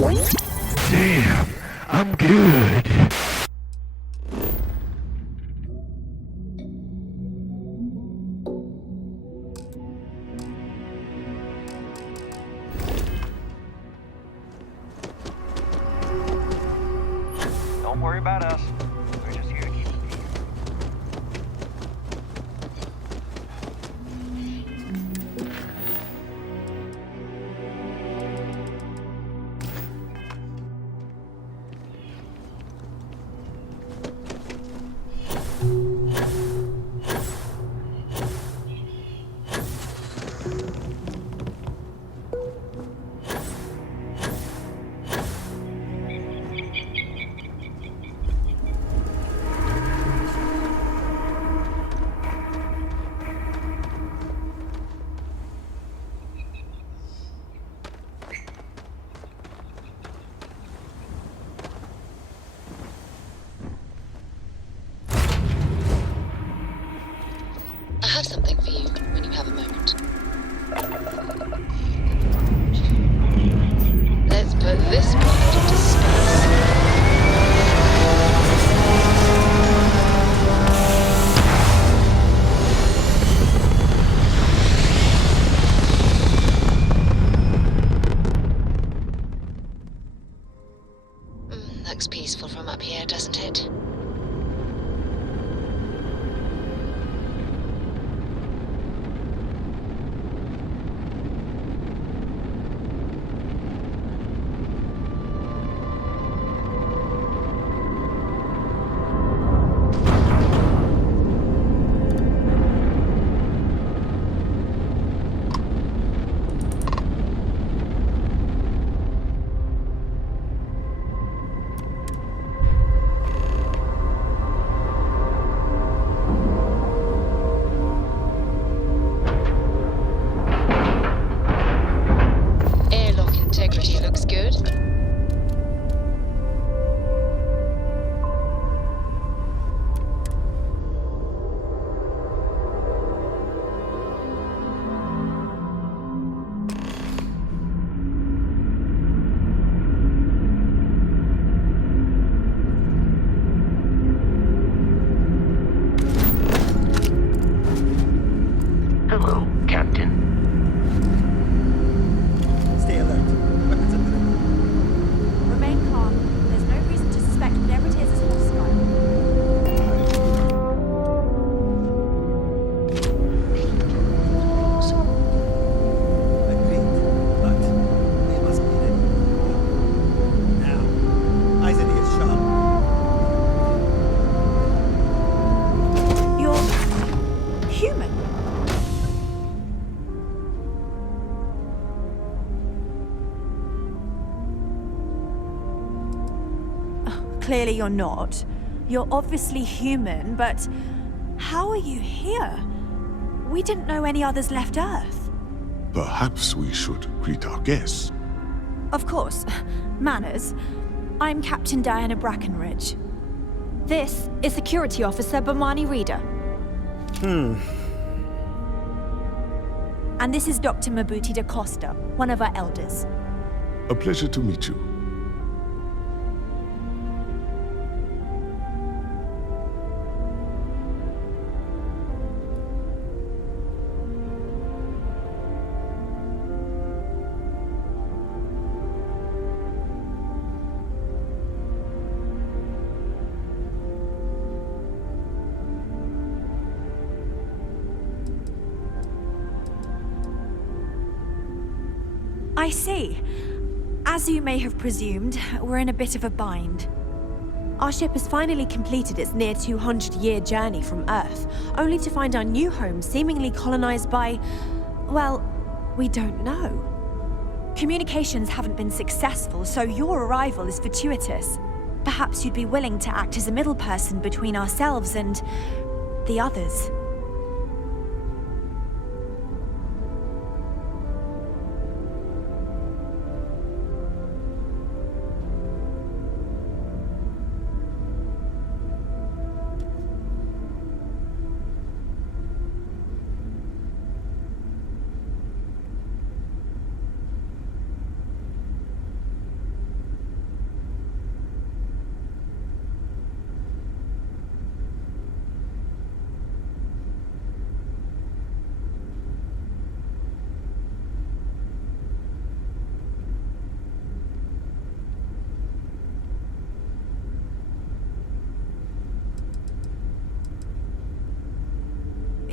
Damn, I'm good. Don't worry about us. We're just here to keep the peace. I have something for you when you have a moment. Let's put this planet into space. Looks peaceful from up here, doesn't it? Airlock integrity looks good. Hello, Captain. Stay alert. Weapons at the ready. Remain calm. There's no reason to suspect whatever it is hostile. Agreed. But they must be ready. Now, eyes and ears sharp. You're human. Clearly you're not. You're obviously human, but how are you here? We didn't know any others left Earth. Perhaps we should greet our guests. Of course. Manners. I'm Captain Diana Brackenridge. This is Security Officer Bomani Reader. And this is Dr. Mabuti da Costa, one of our elders. A pleasure to meet you. I see. As you may have presumed, we're in a bit of a bind. Our ship has finally completed its near 200-year journey from Earth, only to find our new home seemingly colonized by, well, we don't know. Communications haven't been successful, so your arrival is fortuitous. Perhaps you'd be willing to act as a middle person between ourselves and the others.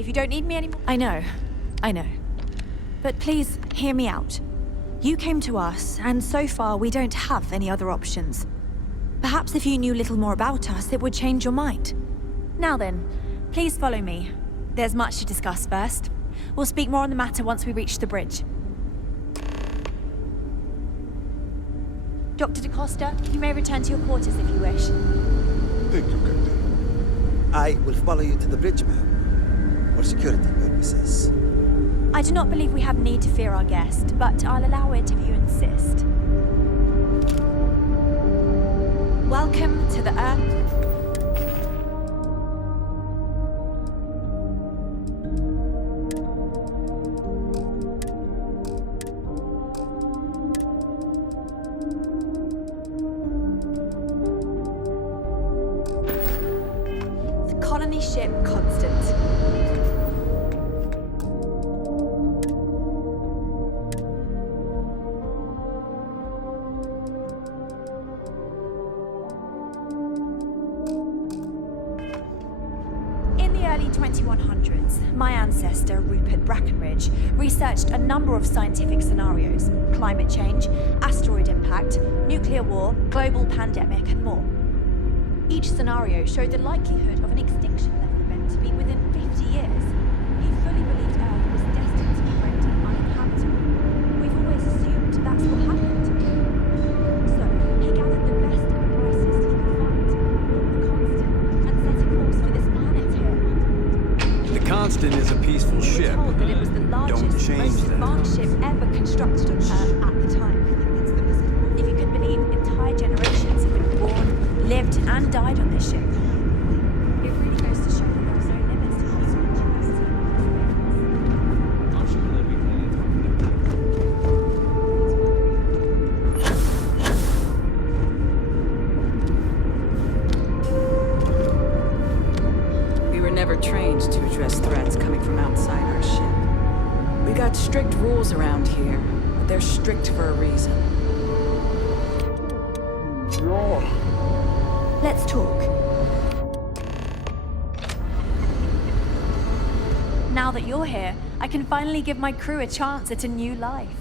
if you don't need me anymore. I know. But please, hear me out. You came to us, and so far we don't have any other options. Perhaps if you knew little more about us, it would change your mind. Now then, please follow me. There's much to discuss first. We'll speak more on the matter once we reach the bridge. Dr. DaCosta, you may return to your quarters if you wish. Thank you, Captain. I will follow you to the bridge, ma'am. For security purposes. I do not believe we have need to fear our guest, but I'll allow it if you insist. Welcome to the Earth. The colony ship Constant. In the early 2100s, my ancestor, Rupert Brackenridge, researched a number of scientific scenarios: climate change, asteroid impact, nuclear war, global pandemic, and more. Each scenario showed the likelihood of an extinction level event to be within 50 years. He fully believed Earth was destined to be rendered uninhabitable. We've always assumed that's what happened. So, he gathered the best and the brightest he could find, the Constant, and set a course for this planet here. The Constant is a peaceful We were ship. told that it was the largest, Don't change most that. advanced ship ever constructed on Earth at the time. If you could believe, entire generations have been born, lived, and died on this ship. It really goes to show that there is no limits to possible ingenuity. We were never trained to address threats coming from outside our ship. We got strict rules around here, but they're strict for a reason. Let's talk. Now that you're here, I can finally give my crew a chance at a new life.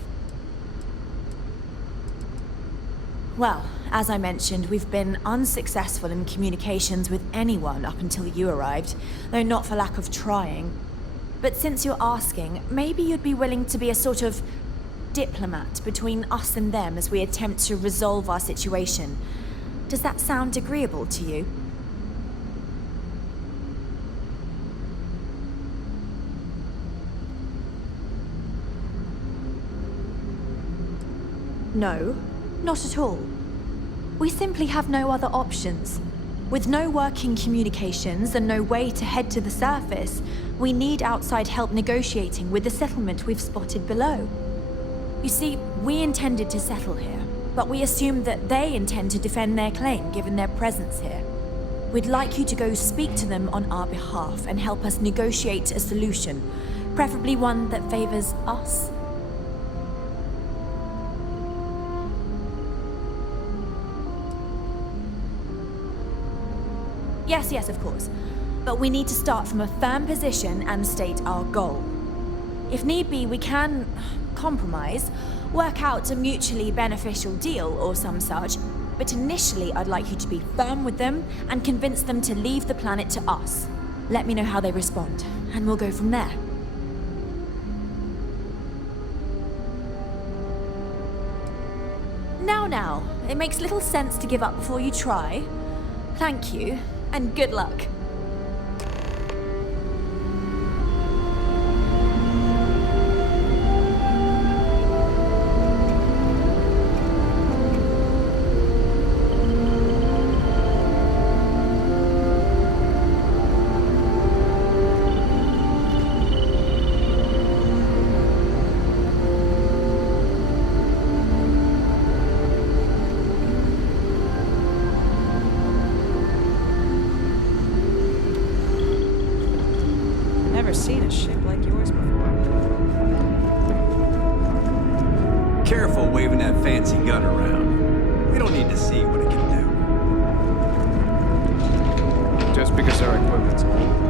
Well, as I mentioned, we've been unsuccessful in communications with anyone up until you arrived, though not for lack of trying. But since you're asking, maybe you'd be willing to be a sort of diplomat between us and them as we attempt to resolve our situation. Does that sound agreeable to you? No, not at all. We simply have no other options. With no working communications and no way to head to the surface, we need outside help negotiating with the settlement we've spotted below. You see, we intended to settle here, but we assumed that they intend to defend their claim given their presence here. We'd like you to go speak to them on our behalf and help us negotiate a solution, preferably one that favors us. Yes, of course. But we need to start from a firm position and state our goal. If need be, we can compromise, work out a mutually beneficial deal or some such, but initially I'd like you to be firm with them and convince them to leave the planet to us. Let me know how they respond, and we'll go from there. Now, it makes little sense to give up before you try. Thank you, and good luck. Never seen a ship like yours before. Careful waving that fancy gun around. We don't need to see what it can do. Just because our equipment's old.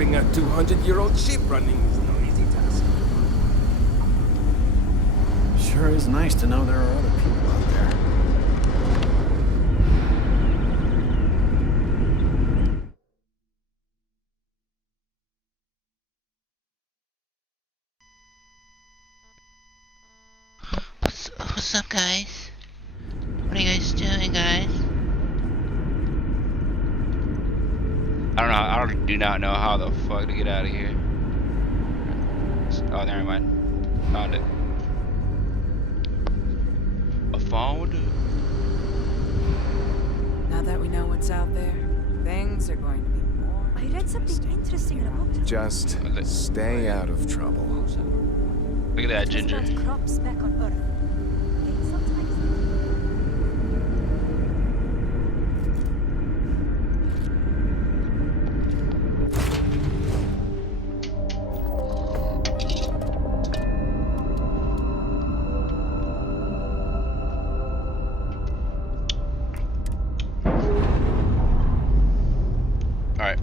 Keeping a 200-year-old ship running is no easy task. Sure is nice to know there are other people out there. What's up, guys? What are you guys doing, guys? I don't know. I do not know how the fuck to get out of here. Oh, never mind. Found it. I found it. Now that we know what's out there, things are going to be more. I read something interesting in a book. Just stay out of trouble. Look at that, Ginger. Crops back on Earth. Okay, sometimes. Alright.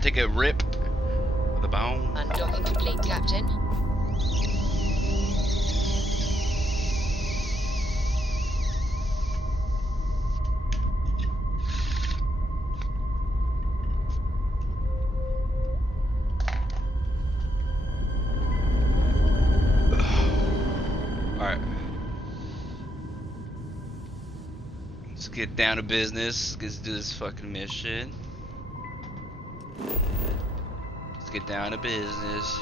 Take a rip of the bone. Undocking complete, Captain. Alright. Let's get down to business. Let's do this fucking mission. Let's get down to business.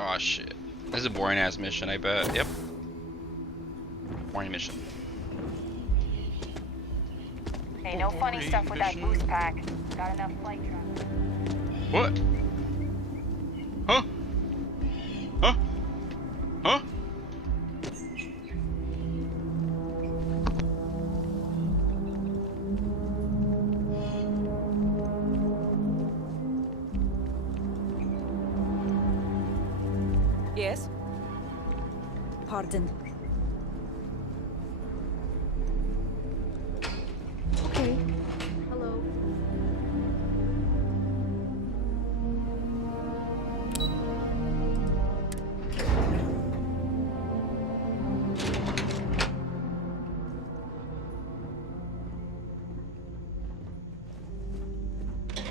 Oh shit. This is a boring ass mission, I bet. Yep. Boring mission. Hey, no funny stuff with that boost pack. Got enough flight travel. What? Huh? Huh? Huh? Yes? Pardon. Okay. Hello.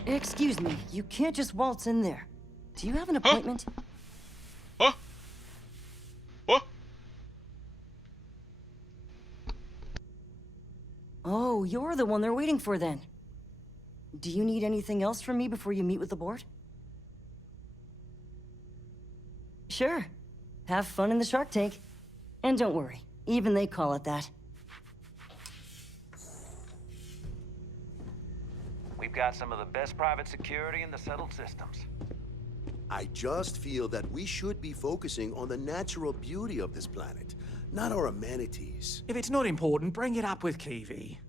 Excuse me, you can't just waltz in there. Do you have an appointment? Huh? What? Oh, you're the one they're waiting for then. Do you need anything else from me before you meet with the board? Sure. Have fun in the shark tank. And don't worry, even they call it that. We've got some of the best private security in the settled systems. I just feel that we should be focusing on the natural beauty of this planet, not our amenities. If it's not important, bring it up with Kiwi.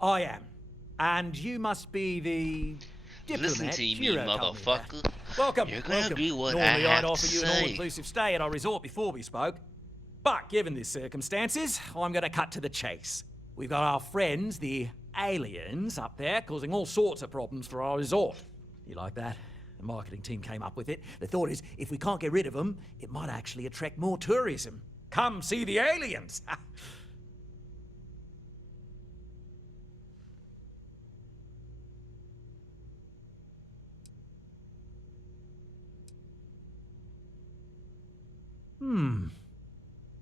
I am. And you must be the diplomat. Listen to me, Shiro told me motherfucker. that. Welcome. You're gonna welcome. do what Normally I have I'd offer to you an say. all-inclusive stay at our resort before we spoke. But given the circumstances, I'm gonna cut to the chase. We've got our friends, the aliens, up there, causing all sorts of problems for our resort. You like that? The marketing team came up with it. The thought is, if we can't get rid of them, it might actually attract more tourism. Come see the aliens!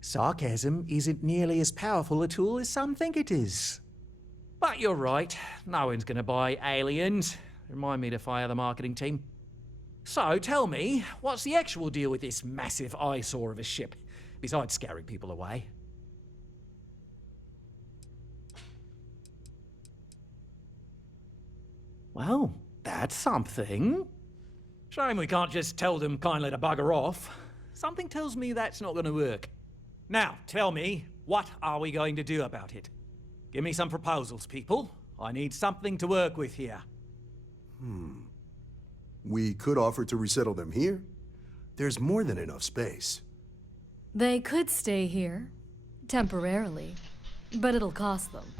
Sarcasm isn't nearly as powerful a tool as some think it is. But you're right, no one's gonna buy aliens. Remind me to fire the marketing team. So tell me, what's the actual deal with this massive eyesore of a ship, besides scaring people away? Well, that's something. Shame we can't just tell them kindly to bugger off. Something tells me that's not going to work. Now, tell me, what are we going to do about it? Give me some proposals, people. I need something to work with here. We could offer to resettle them here. There's more than enough space. They could stay here, temporarily, but it'll cost them.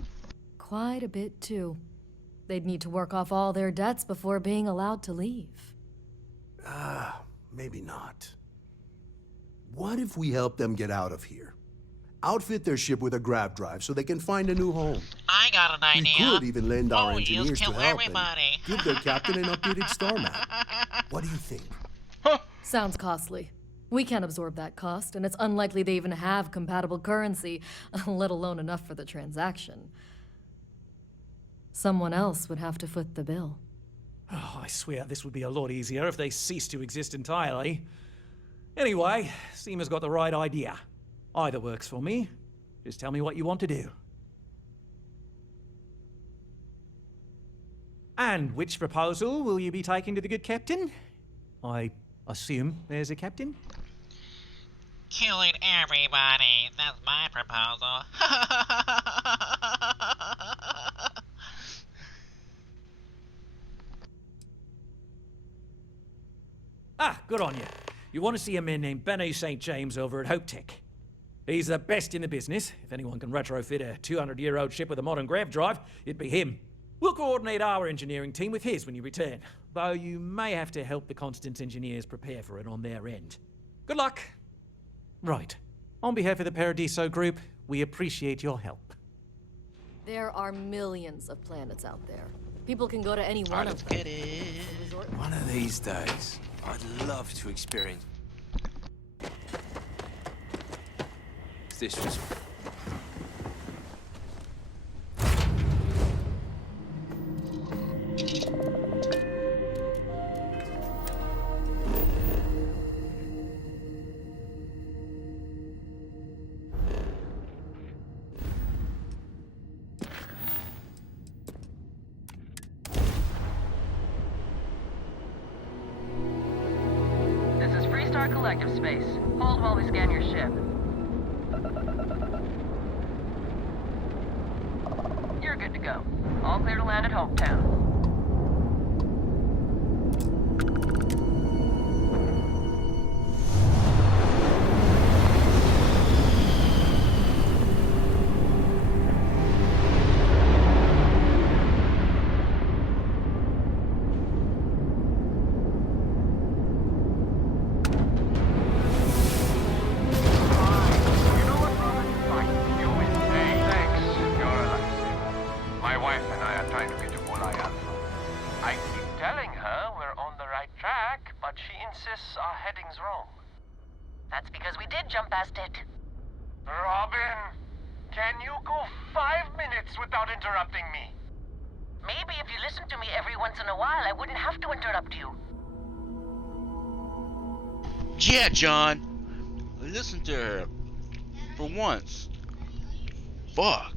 Quite a bit, too. They'd need to work off all their debts before being allowed to leave. Maybe not. What if we help them get out of here? Outfit their ship with a grav drive so they can find a new home. I got an idea. We could even lend our Oh, engineers you to kill help everybody. and give their captain an updated star map. What do you think? Sounds costly. We can't absorb that cost, and it's unlikely they even have compatible currency, let alone enough for the transaction. Someone else would have to foot the bill. Oh, I swear this would be a lot easier if they ceased to exist entirely. Anyway, Seema's got the right idea. Either works for me. Just tell me what you want to do. And which proposal will you be taking to the good captain? I assume there's a captain? Killing everybody. That's my proposal. Ah, good on you. You want to see a man named Benny St. James over at Hope Tech. He's the best in the business. If anyone can retrofit a 200-year-old ship with a modern grav drive, it'd be him. We'll coordinate our engineering team with his when you return, though you may have to help the Constance engineers prepare for it on their end. Good luck. Right. On behalf of the Paradiso Group, we appreciate your help. There are millions of planets out there. People can go to any one of them. Get it. One of these days, I'd love to experience this. This is Freestar Collective Space. Hold while we scan your ship. You're good to go. All clear to land at Hopetown. That's because we did jump past it. Robin, can you go 5 minutes without interrupting me? Maybe if you listened to me every once in a while, I wouldn't have to interrupt you. Yeah, John. Listen to her. For once. Fuck.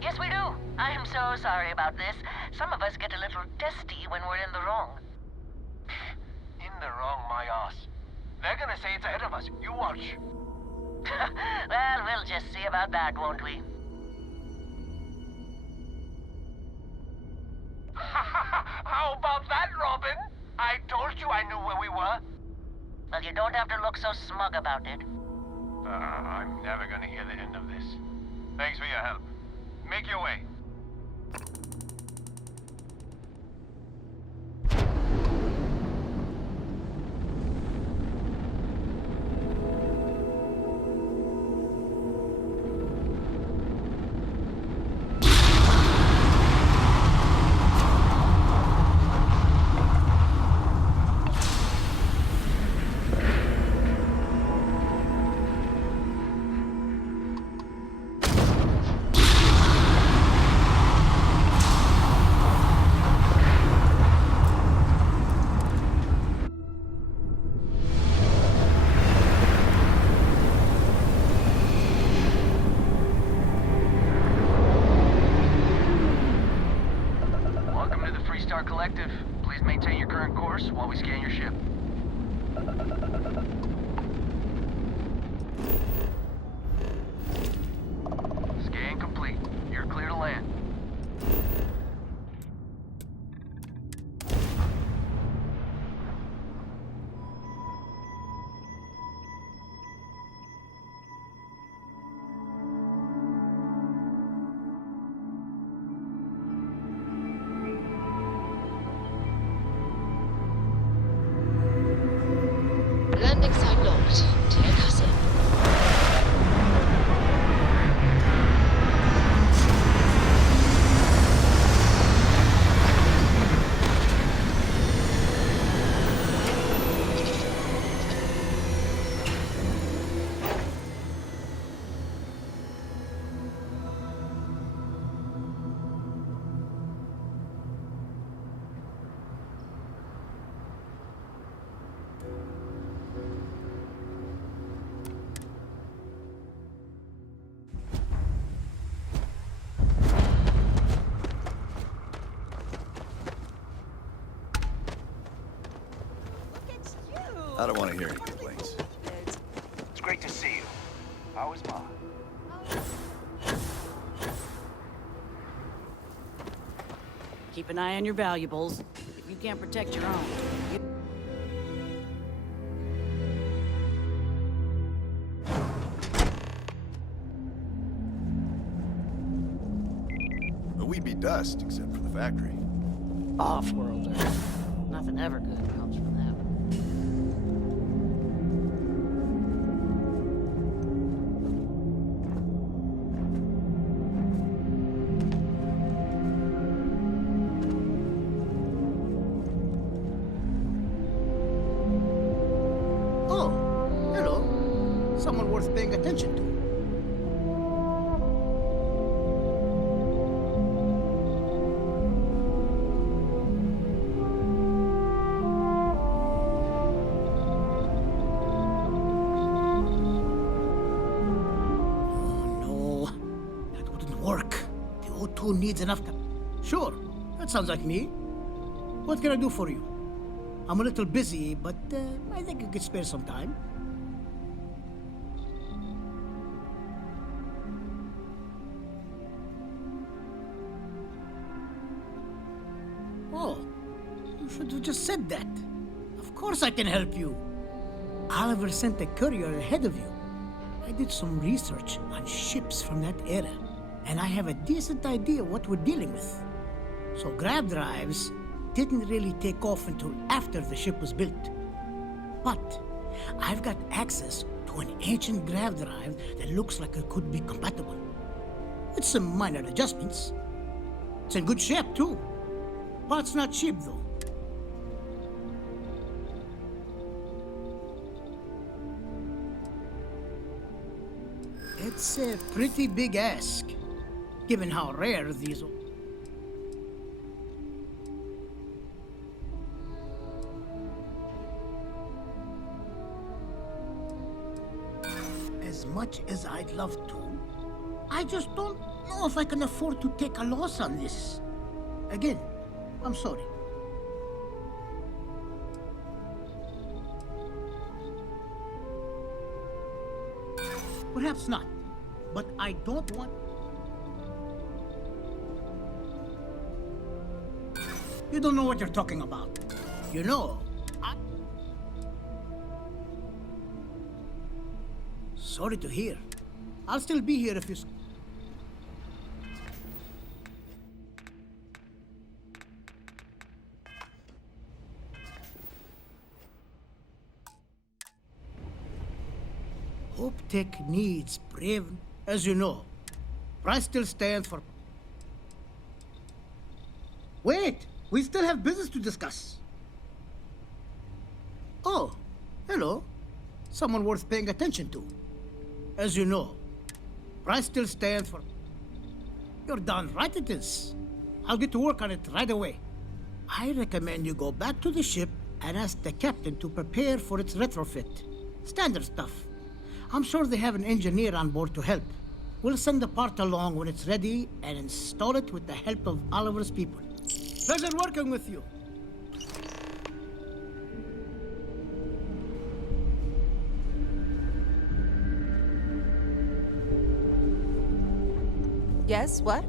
Yes, we do. I am so sorry about this. Some of us get a little testy when we're in the wrong. In the wrong, my ass. They're gonna say it's ahead of us. You watch. Well, we'll just see about that, won't we? How about that, Robin? I told you I knew where we were. Well, you don't have to look so smug about it. I'm never gonna hear the end of this. Thanks for your help. Make your way. I don't want to hear any complaints. It's great to see you. How is Ma? Keep an eye on your valuables. If you can't protect your own, We'd be dust, except for the factory. Off-worlder. Nothing ever good comes from them. Oh, hello. Someone worth paying attention to. Who needs enough time? Sure, that sounds like me. What can I do for you? I'm a little busy, but I think you could spare some time. Oh, you should have just said that. Of course I can help you. Oliver sent a courier ahead of you. I did some research on ships from that era, and I have a decent idea what we're dealing with. So grav drives didn't really take off until after the ship was built. But I've got access to an ancient grav drive that looks like it could be compatible. With some minor adjustments. It's in good shape too. Parts not cheap though. It's a pretty big ask, given how rare these are. As much as I'd love to, I just don't know if I can afford to take a loss on this. Again, I'm sorry. Perhaps not, but I don't want... You don't know what you're talking about. You know, Sorry to hear. I'll still be here if you... Hope Tech needs brave, as you know. Price still stands for... Wait! We still have business to discuss. Oh, hello. Someone worth paying attention to. As you know, price still stands for... You're darn right it is. I'll get to work on it right away. I recommend you go back to the ship and ask the captain to prepare for its retrofit. Standard stuff. I'm sure they have an engineer on board to help. We'll send the part along when it's ready and install it with the help of Oliver's people. Pleasure working with you. Yes, what?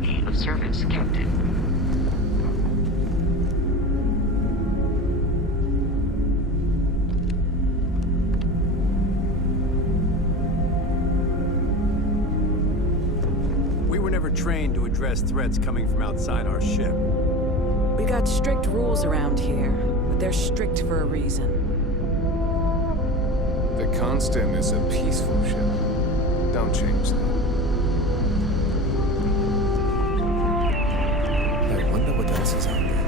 be of service, Captain. We were never trained to address threats coming from outside our ship. We got strict rules around here, but they're strict for a reason. The Constant is a peaceful ship. Don't change that. I wonder what else is out there.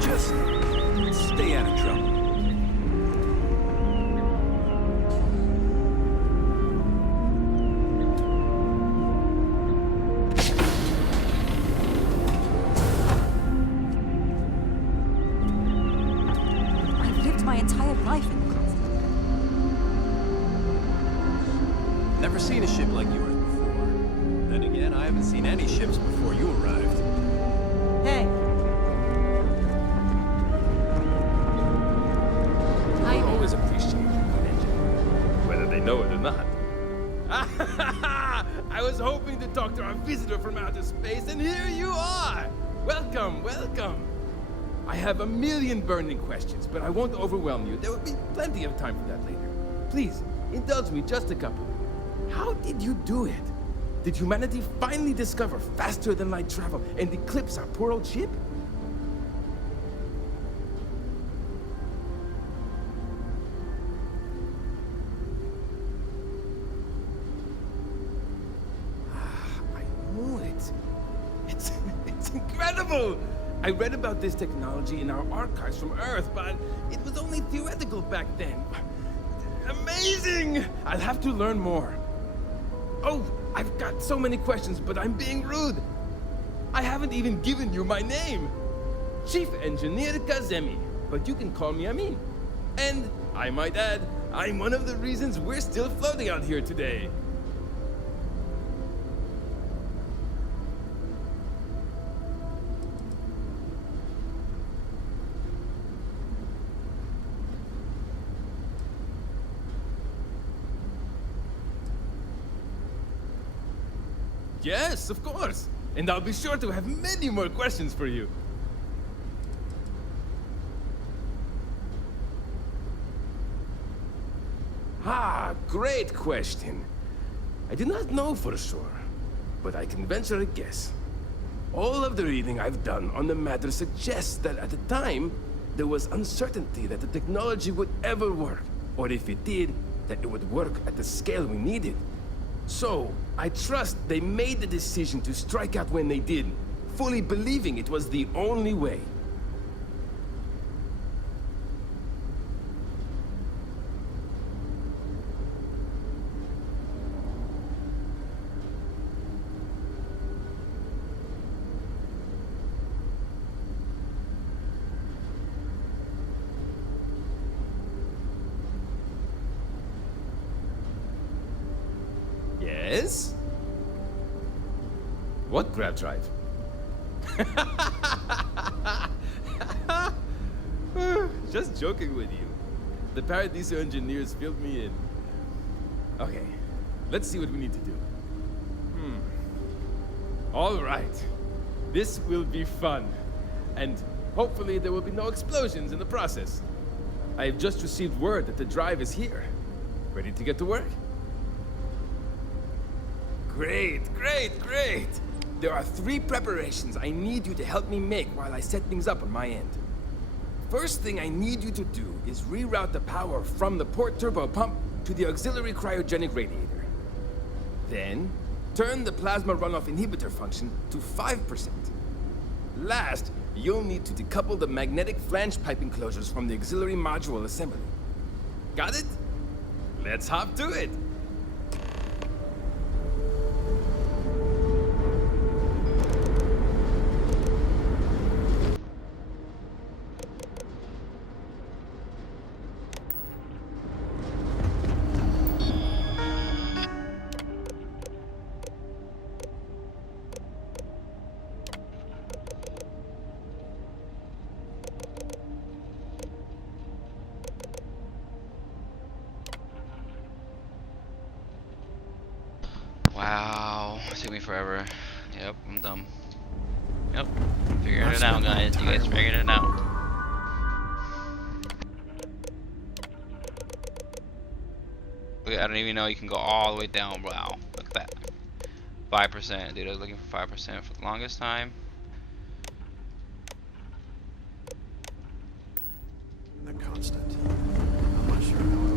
Just stay out of trouble. I've lived my entire life in the Constant. Never seen a ship like yours before. Then again, I haven't seen any ships before you arrived. Hey. I always appreciate a good engine, whether they know it or not. I was hoping to talk to our visitor from outer space, and here you are! Welcome, welcome! I have a million burning questions, but I won't overwhelm you. There will be plenty of time for that later. Please, indulge me just a couple. How did you do it? Did humanity finally discover faster than light travel and eclipse our poor old ship? I knew it. It's incredible! I read about this technology in our archives from Earth, but it was only theoretical back then. Amazing! I'll have to learn more. Oh, I've got so many questions, but I'm being rude. I haven't even given you my name. Chief Engineer Kazemi, but you can call me Amin. And, I might add, I'm one of the reasons we're still floating out here today. Yes, of course. And I'll be sure to have many more questions for you. Ah, great question. I do not know for sure, but I can venture a guess. All of the reading I've done on the matter suggests that at the time, there was uncertainty that the technology would ever work, or if it did, that it would work at the scale we needed. So, I trust they made the decision to strike out when they did, fully believing it was the only way. Yes? What grab drive? Just joking with you. The Paradiso engineers filled me in. Okay, let's see what we need to do. All right. This will be fun. And hopefully there will be no explosions in the process. I have just received word that the drive is here. Ready to get to work? Great, great, great! There are 3 preparations I need you to help me make while I set things up on my end. First thing I need you to do is reroute the power from the port turbo pump to the auxiliary cryogenic radiator. Then, turn the plasma runoff inhibitor function to 5%. Last, you'll need to decouple the magnetic flange pipe enclosures from the auxiliary module assembly. Got it? Let's hop to it! forever. Yep, I'm dumb. Yep, figuring it out, guys. You guys figured it out. Look, I don't even know you can go all the way down. Wow, look at that. 5%, dude. I was looking for 5% for the longest time. The constant. I'm not sure how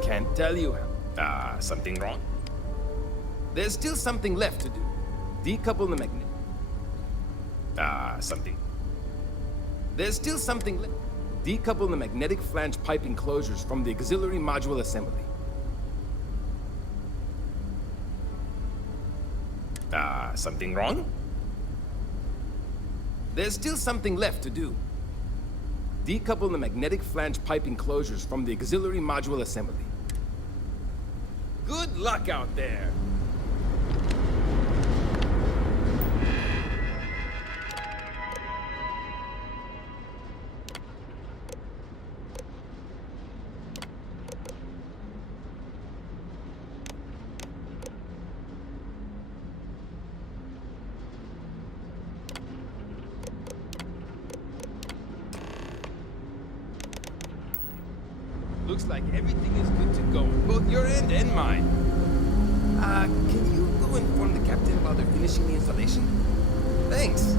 Can't tell you. Something wrong? There's still something left to do. Decouple the magnet. Something. There's still something left. Decouple the magnetic flange pipe enclosures from the auxiliary module assembly. Something wrong? There's still something left to do. Decouple the magnetic flange pipe enclosures from the auxiliary module assembly. Good luck out there! Looks like everything is good to go, both your end and mine. Can you go inform the captain while they're finishing the installation? Thanks.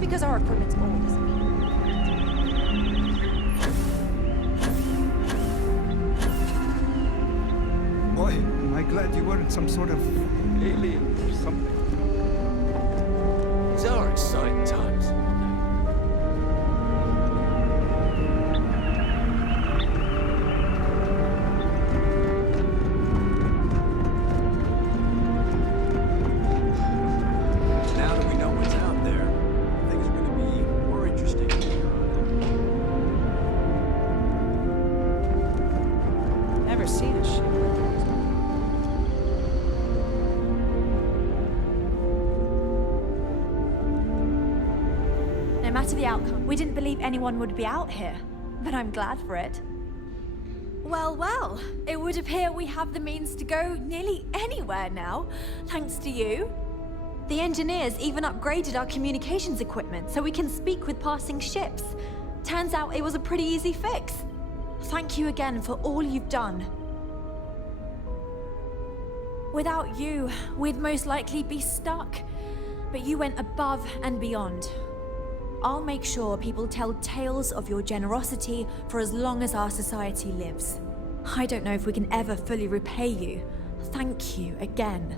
Because our equipment's old doesn't mean... Boy, am I glad you weren't some sort of alien or something. These are exciting times. Now that we know what's out there, things are going to be more interesting from here on out. Never seen a ship. No matter the outcome, we didn't believe anyone would be out here, but I'm glad for it. Well, well, it would appear we have the means to go nearly anywhere now, thanks to you. The engineers even upgraded our communications equipment so we can speak with passing ships. Turns out it was a pretty easy fix. Thank you again for all you've done. Without you, we'd most likely be stuck. But you went above and beyond. I'll make sure people tell tales of your generosity for as long as our society lives. I don't know if we can ever fully repay you. Thank you again.